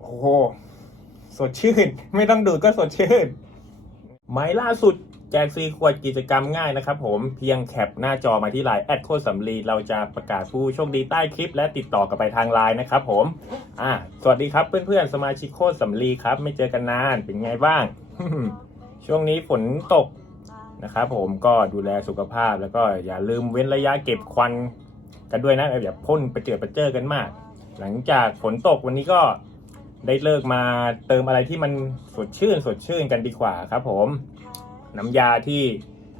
โอ้โหสดชื่น ไม่ต้องดูดก็สดชื่นหมายล่าสุดแจกซีขวดกิจกรรมง่ายนะครับผมเพียงแคปหน้าจอมาที่ไลน์แอดโคดสำลีเราจะประกาศผู้โชคดีใต้คลิป และติดต่อกันไปทางไลน์นะครับผม อ่า สวัสดีครับเพื่อนๆ สมาชิกโคดสำลีครับ ไม่เจอกันนานเป็นไงบ้าง ช่วงนี้ฝนตกนะครับผมก็ดูแลสุขภาพแล้วก็อย่าลืมเว้นระยะเก็บควันกันด้วยนะเอออย่าพ่นไปเจอไปเจอกันมาก หลังจากฝนตกวันนี้ก็ ได้เลิกมาเติมอะไรที่มันสดชื่นสดชื่นกันดีกว่าครับผม น้ำยาที่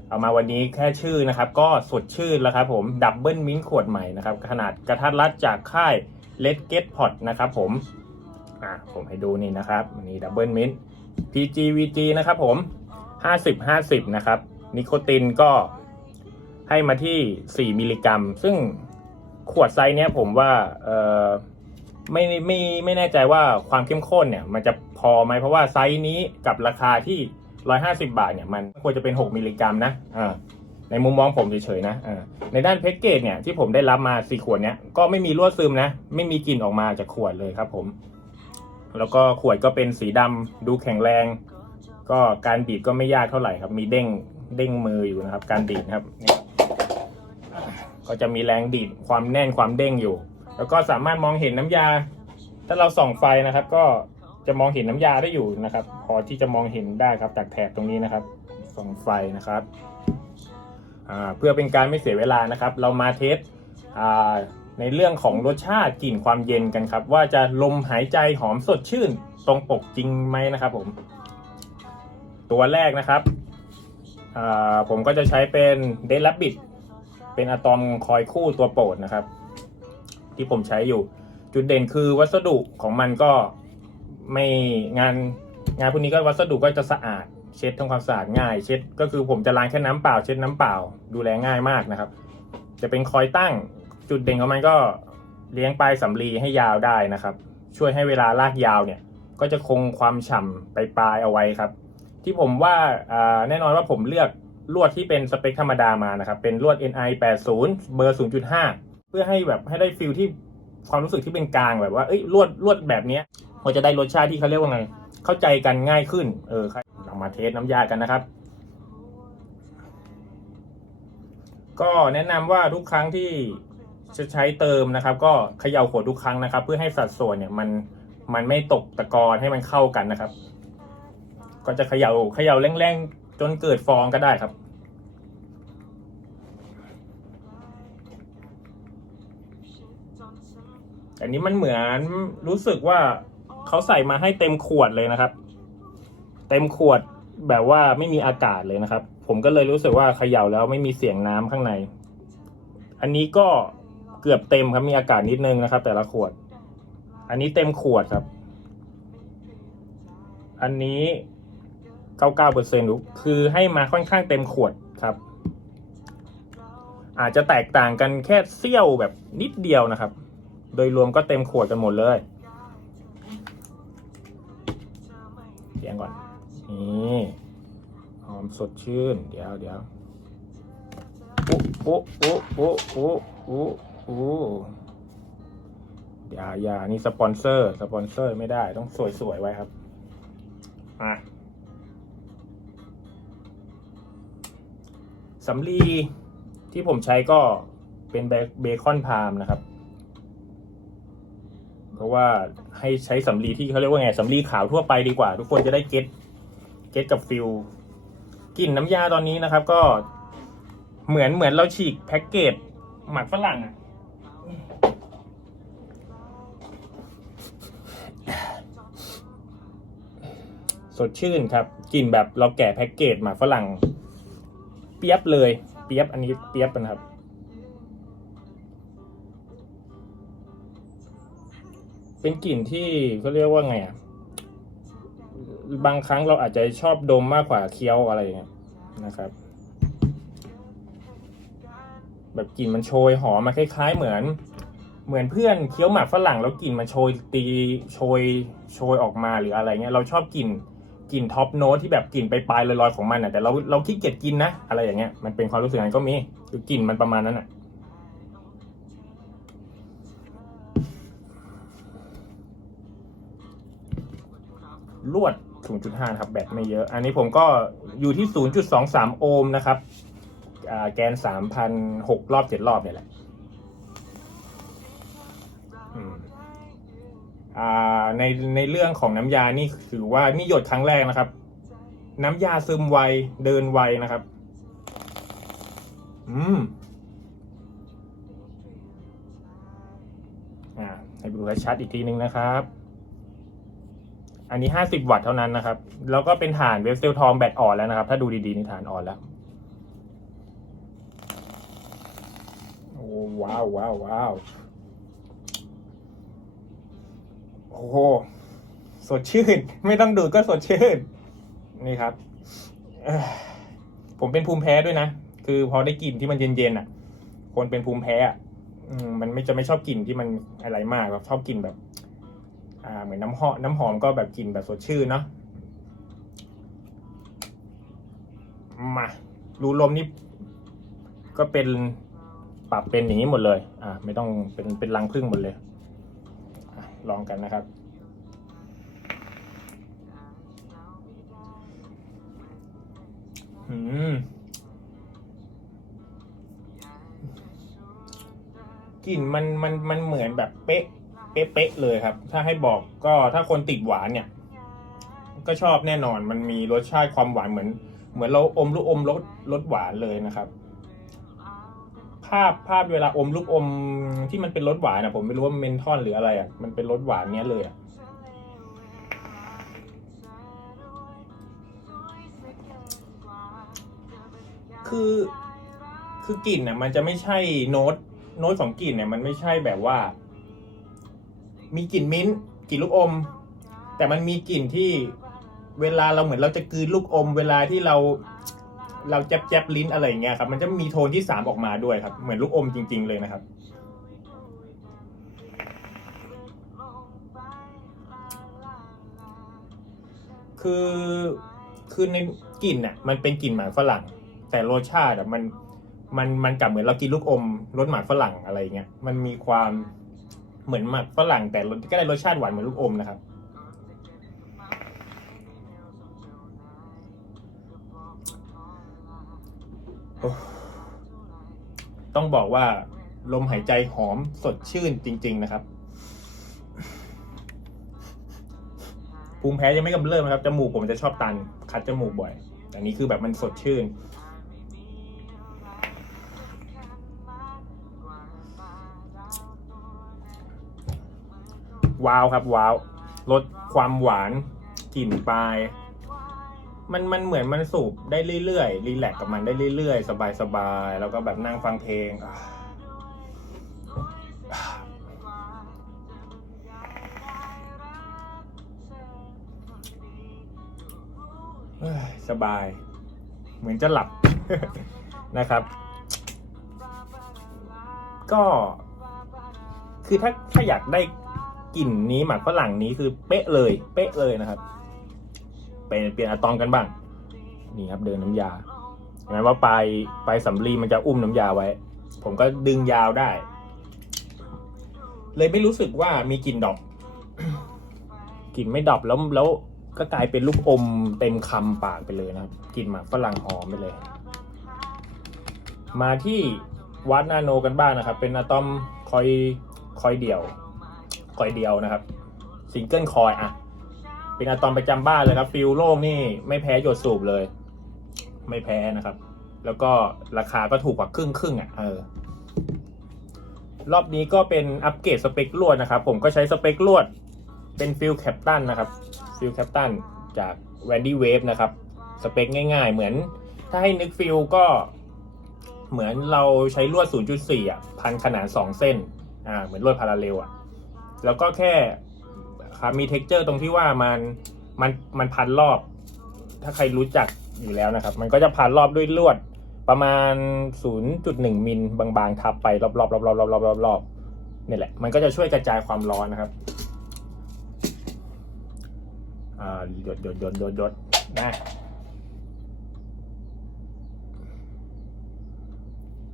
เอามาวันนี้แค่ชื่อนะครับ ก็สดชื่นแล้วครับผมดับเบิลมิ้นขวดใหม่นะครับ ขนาดกระทัดรัดจากค่ายเลดเกตพอตนะครับผมอ่าผมให้ดูนี่นะครับอันนี้ดับเบิลมิ้น PGVG นะครับผม 50 50 นะครับ นิโคตินก็ให้มาที่ 4 มิลลิกรัม ซึ่งขวดไซส์เนี้ยผมว่าเออ ไม่ไม่ไม่แน่ใจว่าความเข้มข้นเนี่ยมันจะพอไหมเพราะว่าไซส์นี้กับราคาที่ 150 บาทเนี่ยมันควรจะเป็น 6 มิลลิกรัมนะอ่าในมุมมองผมเฉยๆนะอ่าในด้านแพ็กเกจเนี่ยที่ผมได้รับมา4ขวดเนี้ยก็ไม่มีรั่วซึมนะ ไม่มีกลิ่นออกมาจากขวดเลยครับผม แล้วก็ขวดก็เป็นสีดำดูแข็งแรง ก็การดีดก็ไม่ยากเท่าไหร่ครับ มีเด้งเด้งมืออยู่นะครับ การดีดครับก็จะมีแรงดีดความแน่นความเด้งอยู่ แล้วก็สามารถมองเห็นน้ำยา ถ้าเราส่องไฟนะครับ ก็จะมองเห็นน้ำยาได้อยู่นะครับ พอที่จะมองเห็นได้ครับจากแถบตรงนี้นะครับส่องไฟนะครับเพื่อเป็นการไม่เสียเวลานะครับ เรามาเทสอ่าในเรื่องของรสชาติกลิ่นความเย็นกันครับ ว่าจะลมหายใจหอมสดชื่น ตรงปกจริงไหมนะครับผม ตัวแรกนะครับผมก็จะใช้เป็นเดล a บิ t เป็นอะตอมคอยคู่ตัวโปรดนะครับ ที่ผมใช้อยู่ จุดเด่นคือวัสดุของมันก็ไม่งานงานพวกนี้ก็วัสดุก็จะสะอาด เช็ดทำความสะอาดง่าย เช็ดก็คือผมจะล้างแค่น้ำเปล่า เช็ดน้ำเปล่า ดูแลง่ายมากนะครับ จะเป็นคอยตั้งจุดเด่นของมันก็เลี้ยงปลายสำลีให้ยาวได้นะครับ ช่วยให้เวลาลากยาวเนี่ย ก็จะคงความฉ่ำไปปลายเอาไว้ครับ ที่ผมว่าอ่าแน่นอนว่าผมเลือกลวดที่เป็นสเปคธรรมดามานะครับ เป็นลวด NI 80 เบอร์ 0.5 เพื่อให้แบบให้ได้ฟิลที่ความรู้สึกที่เป็นกลางแบบว่าเอ้ยลวดลวดแบบเนี้ยมันจะได้รสชาติที่เขาเรียกว่าไง เข้าใจกันง่ายขึ้น เออครับเรามาเทสน้ำยากันนะครับ ก็แนะนำว่าทุกครั้งที่จะใช้เติมนะครับ ก็เขย่าขวดทุกครั้งนะครับ เพื่อให้สัดส่วนเนี่ยมันมันไม่ตกตะกอนให้มันเข้ากันนะครับ ก็จะเขย่าเขย่าแรงๆจนเกิดฟองก็ได้ครับ อันนี้มันเหมือนรู้สึกว่าเขาใส่มาให้เต็มขวดเลยนะครับ เต็มขวดแบบว่าไม่มีอากาศเลยนะครับ ผมก็เลยรู้สึกว่าเขย่าแล้วไม่มีเสียงน้ำข้างใน อันนี้ก็เกือบเต็มครับมีอากาศนิดนึงนะครับ แต่ละขวด อันนี้เต็มขวดครับ อันนี้99%คือให้มาค่อนข้างเต็มขวดครับ อาจจะแตกต่างกันแค่เสี้ยวแบบนิดเดียวนะครับ โดยรวมก็เต็มขวดกันหมดเลยเสียงก่อนนี่หอมสดชื่น เดี๋ยวเดี๋ยวโอุ๊อุ๊อุ๊อุ๊อุ๊อุ๊อย่าอย่านี่สปอนเซอร์ สปอนเซอร์ไม่ได้ต้องสวยๆไว้ครับอะสำลีที่ผมใช้ก็เป็นเบคอนพามนะครับ เพราะว่าให้ใช้สำลีที่เขาเรียกว่าไงสำลีขาวทั่วไปดีกว่า ทุกคนจะได้เก็ตเก็ตกับฟิลกลิ่นน้ำยาตอนนี้นะครับ ก็เหมือนเหมือนเราฉีกแพ็กเกจหมักฝรั่งอะสดชื่นครับกลิ่นแบบเราแกะแพ็กเกจหมักฝรั่ง เปียบเลย เปียบอันนี้เปียบนะครับ เป็นกลิ่นที่เขาเรียกว่าไงอะ บางครั้งเราอาจจะชอบดมมากกว่าเคี้ยวอะไรอย่างเงี้ยนะครับ แบบกลิ่นมันโชยหอมมาคล้ายๆ เหมือน เหมือนเพื่อนเคี้ยวหมากฝรั่งแล้วกลิ่นมันโชยตีโชยโชยออกมาหรืออะไรเงี้ยเราชอบกลิ่นกลิ่นท็อปโน้ตที่แบบกลิ่นไปปลายลอยๆของมันอะแต่เราเราขี้เกียจกินนะอะไรอย่างเงี้ยมันเป็นความรู้สึกนั้นก็มีคือกลิ่นมันประมาณนั้นอะ ลวด 0.5 นะครับ แบตไม่เยอะ อันนี้ผมก็อยู่ที่ 0.23 โอห์มนะครับแกน 3,006 รอบ 7 รอบเนี่ยแหละอ่าในในเรื่องของน้ำยานี่ถือว่านี่หยดครั้งแรกนะครับ น้ำยาซึมไวเดินไวนะครับ อืมอ่าให้ดูชัดอีกทีนึงนะครับ อันนี้ 50 วัตต์เท่านั้นนะครับ แล้วก็เป็นฐานเวฟเซลทองแบตอ่อนแล้วนะครับ ถ้าดูดีๆในฐานอ่อนแล้วโอ้ว้าวว้าวว้าวโอ้โหสดชื่น ไม่ต้องดูดก็สดชื่น นี่ครับ ผมเป็นภูมิแพ้ด้วยนะ คือพอได้กลิ่นที่มันเย็นๆอะ คนเป็นภูมิแพ้อะมมันไม่จะไม่ชอบกลิ่นที่มันอะไรมากแบบชอบกลิ่นแบบ อ่าเหมือนน้ำหอมน้ำหอมก็แบบกลิ่นแบบสดชื่นเนาะมารูลมนี่ก็เป็นปรับเป็นอย่างนี้หมดเลย อ่าไม่ต้องเป็นเป็นรังพึ่งหมดเลยอลองกันนะครับ อืมกลิ่นมันมันมันเหมือนแบบเป๊ะ เป๊ะเป๊ะเลยครับ ถ้าให้บอกก็ถ้าคนติดหวานเนี่ย ก็ชอบแน่นอนมันมีรสชาติความหวานเหมือน เหมือนเราอมลูกอมรสรสหวานเลยนะครับ ภาพภาพเวลาอมลูกอมที่มันเป็นรสหวานอะผมไม่รู้ว่าเมนทอนหรืออะไรอะมันเป็นรสหวานเนี้ยเลยอะคือคือกลิ่นน่ะมันจะไม่ใช่โน้ตโน้ตของกลิ่นเนี่ยมันไม่ใช่แบบว่า มีกลิ่นมิ้นท์กลิ่นลูกอม แต่มันมีกลิ่นที่เวลาเราเหมือนเราจะกืนลูกอม เวลาที่เราเราแจบแจบลิ้นอะไรอย่างเงี้ยครับ มันจะมีโทนที่สามออกมาด้วยครับ เหมือนลูกอมจริง ๆ เลยนะครับ คือคือในกลิ่นน่ะมันเป็นกลิ่นหมากฝรั่ง แต่รสชาติอะมันมันมันกลับเหมือนเรากินลูกอมรสหมากฝรั่งอะไรเงี้ยมันมีความ เหมือนหมากฝรั่งแต่ก็ได้รสชาติหวานเหมือนลูกอมนะครับ ต้องบอกว่าลมหายใจหอมสดชื่นจริง ๆ นะครับ ภูมิแพ้ยังไม่กำเริบนะครับ จมูกผมจะชอบตัน คัดจมูกบ่อย อันนี้คือแบบมันสดชื่น ว้าวครับว้าวลดความหวานกลิ่นปลาย มันมันเหมือนมันสูบได้เรื่อยๆรีแลกซ์กับมันได้เรื่อยๆ สบายๆ แล้วก็แบบนั่งฟังเพลงสบาย เหมือนจะหลับนะครับ ก็ คือถ้าถ้าอยากได้ กลิ่นนี้หมักฝรั่งนี้คือเป๊ะเลย เป๊ะเลยนะครับ เป็นเปลี่ยนอะตอมกันบ้าง นี่ครับเดินน้ำยาเห็นไหมว่าปลายปลายสำลีมันจะอุ้มน้ำยาไว้ ผมก็ดึงยาวได้ เลยไม่รู้สึกว่ามีกลิ่นดอกกลิ่นไม่ดอกแล้วแล้วก็กลายเป็นลูกอมเต็มคำปากไปเลยนะครับกลิ่นหมากฝรั่งหอมไปเลย มาที่วัดนาโนกันบ้างนะครับ เป็นอะตอมคอยคอยเดี่ยว คอยเดียวนะครับซิงเกิลคอยอะเป็นอะตอมประจำบ้านเลยครับฟิลโลกนี่ไม่แพ้หยดสูบเลย ไม่แพ้นะครับ แล้วก็ราคาก็ถูกกว่าครึ่งครึ่งอะเออรอบนี้ก็เป็นอัปเกรดสเปคลวดนะครับ ผมก็ใช้สเปคลวด เป็นฟิลแคปตันนะครับฟิลแคปตันจากแวนดี้เวฟนะครับสเปคง่ายๆ เหมือนถ้าให้นึกฟิลก็เหมือนเราใช้ลวด 0.4 อะ พันขนาด 2 เส้น อ่า เหมือนลวดพาราเรลอะ แล้วก็แค่ครับมีเท็กเจอร์ตรงที่ว่ามันมันมันพันรอบ ถ้าใครรู้จักอยู่แล้วนะครับ มันก็จะพันรอบด้วยลวดประมาณ 0.1 มิลบางๆ ทับไปรอบๆรอบๆรอบๆรอบๆรอบๆนี่แหละ มันก็จะช่วยกระจายความร้อนนะครับอ่าหยดหยดหยดหยดหยดนะ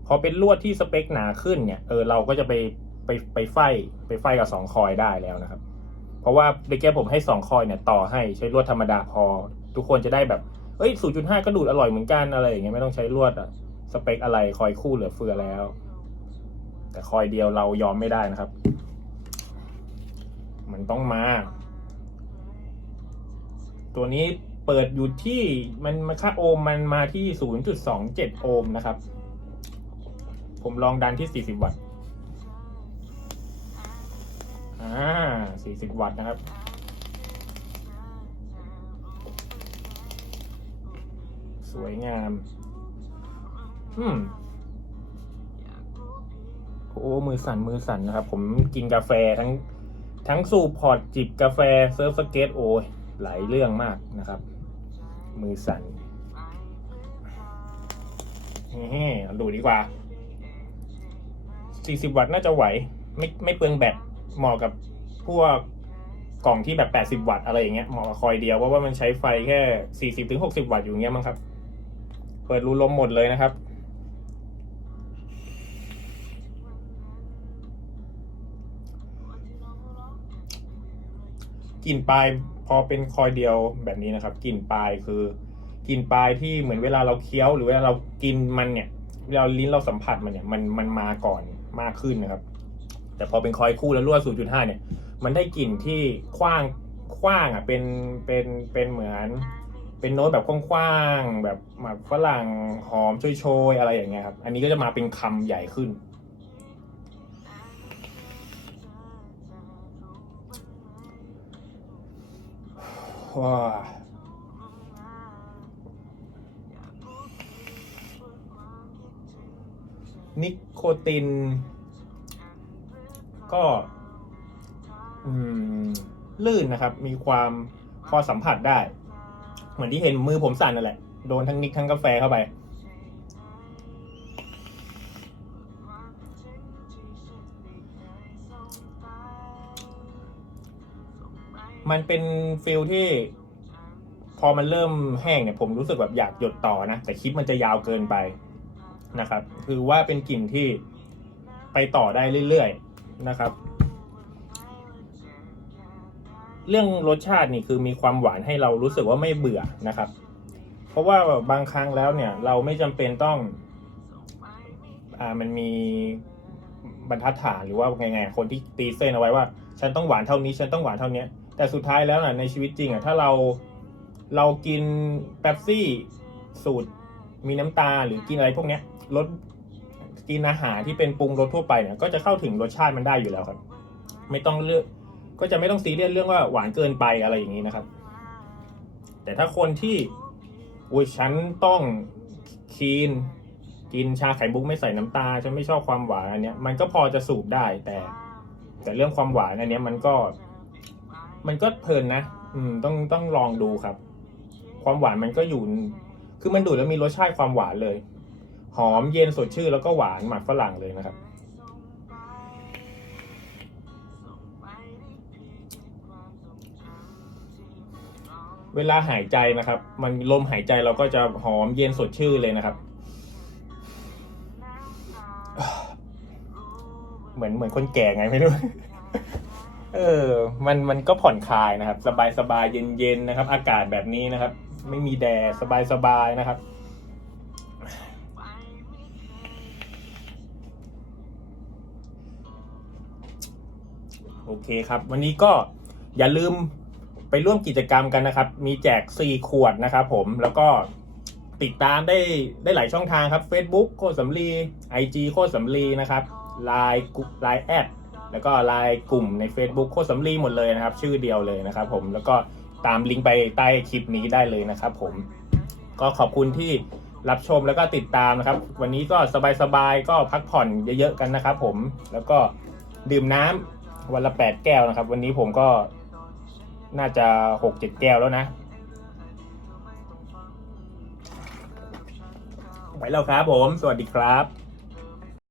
พอเป็นลวดที่สเปคหนาขึ้นเนี่ย เออเราก็จะไป ไปไปไฟไปไฟกับสองคอยได้แล้วนะครับ เพราะว่าเมื่อกี้ผมให้สองคอยเนี่ยต่อให้ใช้ลวดธรรมดาพอ ทุกคนจะได้แบบเอ้ย0.5ก็ดูดอร่อยเหมือนกันอะไรอย่างเงี้ยไม่ต้องใช้ลวดอะสเปคอะไรคอยคู่เหลือเฟือแล้ว แต่คอยเดียวเรายอมไม่ได้นะครับ มันต้องมา ตัวนี้เปิดอยู่ที่มันมาค่าโอห์มมันมาที่ 0.27 โอห์มนะครับ ผมลองดันที่ 40 วัตต์ อ่า40วัตต์นะครับสวยงาม อืมโอ้ มือสั่น มือสั่นนะครับ ผมกินกาแฟทั้ง ทั้งสูบพอร์ตจิบกาแฟเซิร์ฟสเก็ตโอ้ยหลายเรื่องมากนะครับ มือสั่นนี่ดูดีกว่า 40 วัตต์น่าจะไหว ไม่ไม่เปลืองแบต เหมาะกับพวกกล่องที่แบบ 80 วัตต์อะไรอย่างเงี้ยเหมาะกับคอยเดียวเพราะว่ามันใช้ไฟแค่ 40-60 วัตต์อยู่เงี้ยมั้งครับ เปิดรูลมหมดเลยนะครับ กลิ่นปลายพอเป็นคอยเดียวแบบนี้นะครับ กลิ่นปลายคือกลิ่นปลายที่เหมือนเวลาเราเคี้ยวหรือเวลาเรากินมันเนี่ยเวลาลิ้นเราสัมผัสมันเนี่ยมันมันมาก่อนมากขึ้นนะครับ แต่พอเป็นคอยคู่แล้วรั่ว 0.5 เนี่ย มันได้กลิ่นที่กว้างกว้างอะเป็นเป็นเป็นเหมือน เป็นโน้ตแบบกว้างๆแบบหมากฝรั่งหอมโชยๆอะไรอย่างเงี้ยครับอันนี้ก็จะมาเป็นคำใหญ่ขึ้น ว้านิโคติน ก็ลื่นนะครับ มีความพอสัมผัสได้ เหมือนที่เห็นมือผมสั่นนั่นแหละ โดนทั้งนิกทั้งกาแฟเข้าไปมันเป็นฟิลที่ พอมันเริ่มแห้งเนี่ย ผมรู้สึกแบบอยากหยดต่อนะ แต่คลิปมันจะยาวเกินไปนะครับ คือว่าเป็นกลิ่นที่ไปต่อได้เรื่อยๆ นะครับ เรื่องรสชาตินี่คือมีความหวานให้เรารู้สึกว่าไม่เบื่อนะครับ เพราะว่าบางครั้งแล้วเนี่ย เราไม่จำเป็นต้องอ่ามันมีบรรทัดฐานหรือว่าไงไงคนที่ตีเส้นเอาไว้ว่า ฉันต้องหวานเท่านี้ฉันต้องหวานเท่านี้แต่สุดท้ายแล้วนะในชีวิตจริงอะถ้าเราเรากินเป๊ปซี่สูตรมีน้ำตาหรือกินอะไรพวกเนี้ยรส กินอาหารที่เป็นปรุงรสทั่วไปเนี่ยก็จะเข้าถึงรสชาติมันได้อยู่แล้วครับ ไม่ต้องเลือกก็จะไม่ต้องซีเรียสเรื่องว่าหวานเกินไปอะไรอย่างนี้นะครับ แต่ถ้าคนที่อุ้ยฉันต้องคีนกินชาไข่มุกไม่ใส่น้ำตาฉันไม่ชอบความหวานอันเนี้ยมันก็พอจะสูบได้แต่ แต่เรื่องความหวานอันเนี้ยมันก็ มันก็เพลินนะ อืม ต้องต้องลองดูครับ ความหวานมันก็อยู่ คือมันดูดแล้วมีรสชาติความหวานเลย หอมเย็นสดชื่นแล้วก็หวานหมักฝรั่งเลยนะครับ เวลาหายใจนะครับ มันลมหายใจเราก็จะหอมเย็นสดชื่นเลยนะครับ เหมือนเหมือนคนแก่ไงไม่รู้เออ มันมันก็ผ่อนคลายนะครับ สบายสบายเย็นเย็นนะครับ อากาศแบบนี้นะครับ ไม่มีแดดสบายสบายนะครับ โอเคครับ วันนี้ก็อย่าลืมไปร่วมกิจกรรมกันนะครับ มีแจก 4 ขวดนะครับผมแล้วก็ติดตามได้ได้หลายช่องทางครับ Facebook โคตรสำลี IG โคตรสำลีนะครับ Line กุ Line แอดแล้วก็ Line กลุ่มใน Facebook โคตรสำลีหมดเลยนะครับ ชื่อเดียวเลยนะครับ ผมแล้วก็ตามลิงก์ไปใต้คลิปนี้ได้เลยนะครับ ผมก็ขอบคุณที่รับชมแล้วก็ติดตามนะครับ วันนี้ก็สบายๆก็พักผ่อนเยอะๆกันนะครับ ผมแล้วก็ดื่มน้ำ วันละแปดแก้วนะครับ วันนี้ผมก็น่าจะหกเจ็ดแก้วแล้วนะไปแล้วครับผม สวัสดีครับ